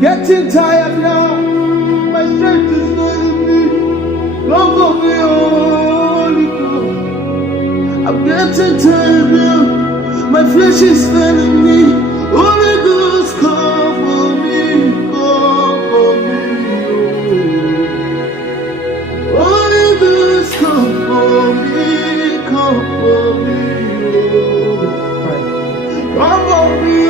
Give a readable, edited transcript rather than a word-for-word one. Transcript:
getting tired now. My strength is failing me. Come for me, Holy Ghost. I'm getting tired now. My flesh is failing me. Holy Ghost, come for me, come for me. Oh. Holy Ghost, come for me, come for me. Oh. Come for me.